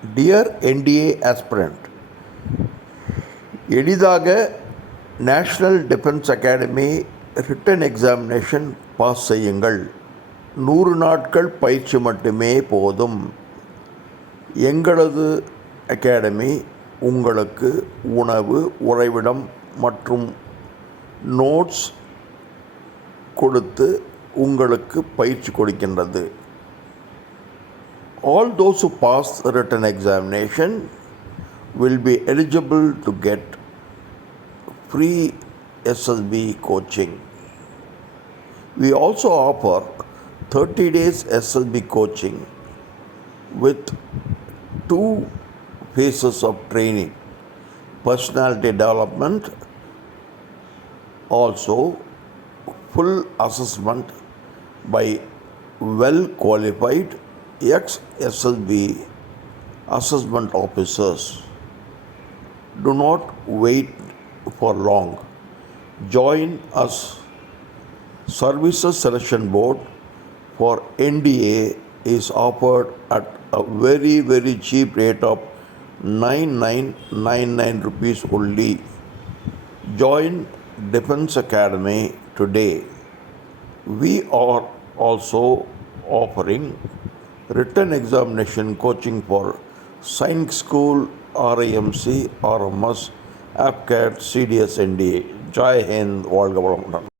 Dear NDA aspirant, எளிதாக national defence academy written examination pass செய்யுங்கள். 100 நாட்கள் பயிற்சி மட்டுமே போதும். எங்களது அகாடமி உங்களுக்கு உணவு, உறைவிடம் மற்றும் நோட்ஸ் கொடுத்து உங்களுக்கு பயிற்சி கொடுக்கின்றது. All those who pass the written examination will be eligible to get free SSB coaching. We also offer 30 days SSB coaching with 2 phases of training: personality development, also full assessment by well qualified ex-SSB assessment officers. Do not wait for long. Join us. Services Selection Board for NDA is offered at a very cheap rate of 9999 rupees only. Join Defense Academy today. We are also offering written examination coaching for Science School, RIMC, RMS, AFCAT, CDS, NDA. Jai Hind, வாழ்க வளமுடன்.